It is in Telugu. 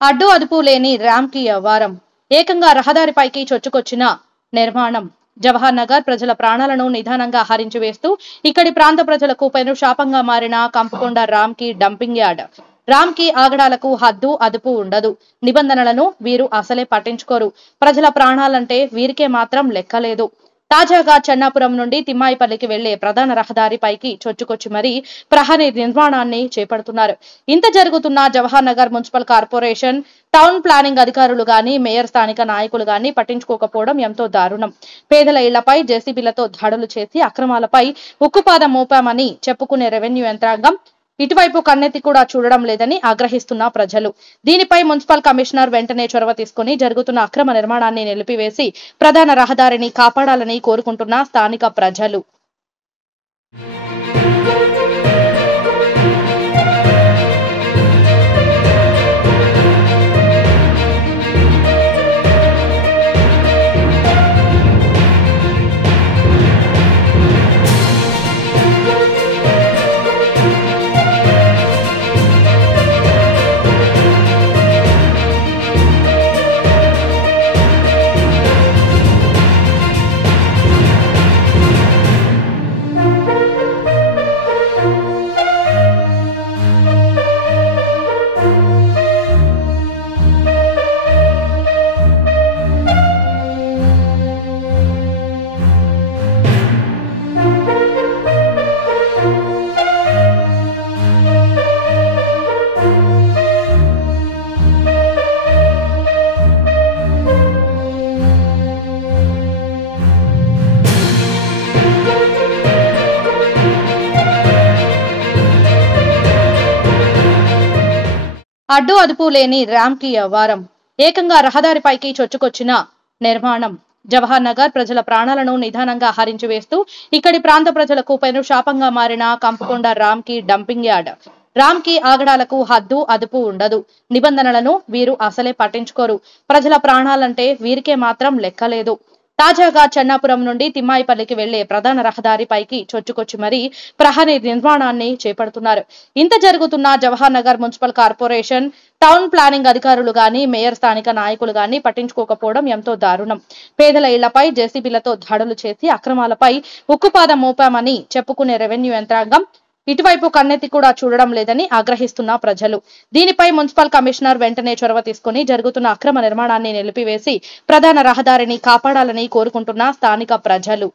అడ్డు అదుపు లేని ర్యాంకి వ్యవహారం ఏకంగా రహదారిపైకి చొచ్చుకొచ్చిన నిర్మాణం జవహర్ నగర్ ప్రజల ప్రాణాలను నిదానంగా హరించి వేస్తూ ఇక్కడి ప్రాంత ప్రజలకు పెను శాపంగా మారిన కంపకొండ రామ్కి డంపింగ్ యార్డ్. రామ్కి ఆగడాలకు హద్దు అదుపు ఉండదు. నిబంధనలను వీరు అసలే పట్టించుకోరు. ప్రజల ప్రాణాలంటే వీరికే మాత్రం లెక్కలేదు. తాజాగా చెన్నాపురం నుండి తిమ్మాయిపల్లికి వెళ్లే ప్రధాన రహదారి పైకి చొచ్చుకొచ్చి మరీ ప్రహరీ నిర్మాణాన్ని చేపడుతున్నారు. ఇంత జరుగుతున్న Jawahar Nagar municipal corporation, town planning అధికారులు గాని, మేయర్ స్థానిక నాయకులు గాని పట్టించుకోకపోవడం ఎంతో దారుణం. పేదల ఇళ్లపై జేసీబీలతో దాడులు చేసి అక్రమాలపై ఉక్కుపాదం మోపామని చెప్పుకునే రెవెన్యూ యంత్రాంగం ఇటువైపు కన్నెత్తి కూడా చూడడం లేదని ఆగ్రహిస్తున్న ప్రజలు. దీనిపై మున్సిపల్ కమిషనర్ వెంటనే చొరవ తీసుకుని జరుగుతున్న అక్రమ నిర్మాణాన్ని నిలిపివేసి ప్రధాన రహదారిని కాపాడాలని కోరుకుంటున్న స్థానిక ప్రజలు. అడ్డు అదుపు లేని ర్యాంకి వ్యవహారం ఏకంగా రహదారిపైకి చొచ్చుకొచ్చిన నిర్మాణం జవహర్ నగర్ ప్రజల ప్రాణాలను నిదానంగా హరించి వేస్తూ ఇక్కడి ప్రాంత ప్రజలకు పెను శాపంగా మారిన కంపకొండ రామ్కి డంపింగ్ యార్డ్. రామ్కి ఆగడాలకు హద్దు అదుపు ఉండదు. నిబంధనలను వీరు అసలే పట్టించుకోరు. ప్రజల ప్రాణాలంటే వీరికే మాత్రం లెక్కలేదు. తాజాగా చెన్నాపురం నుండి తిమ్మాయిపల్లికి వెళ్లే ప్రధాన రహదారి పైకి చొచ్చుకొచ్చి మరీ ప్రహరీ నిర్మాణాన్ని చేపడుతున్నారు. ఇంత జరుగుతున్న Jawahar Nagar municipal corporation, town planning అధికారులు గాని, మేయర్ స్థానిక నాయకులు గాని పట్టించుకోకపోవడం ఎంతో దారుణం. పేదల ఇళ్లపై జేసీబీలతో దాడులు చేసి అక్రమాలపై ఉక్కుపాదం మోపామని చెప్పుకునే రెవెన్యూ యంత్రాంగం ఇటువైపు కన్నెత్తి కూడా చూడడం లేదని ఆగ్రహిస్తున్న ప్రజలు. దీనిపై మున్సిపల్ కమిషనర్ వెంటనే చొరవ తీసుకుని జరుగుతున్న అక్రమ నిర్మాణాన్ని నిలిపివేసి ప్రధాన రహదారిని కాపాడాలని కోరుకుంటున్న స్థానిక ప్రజలు.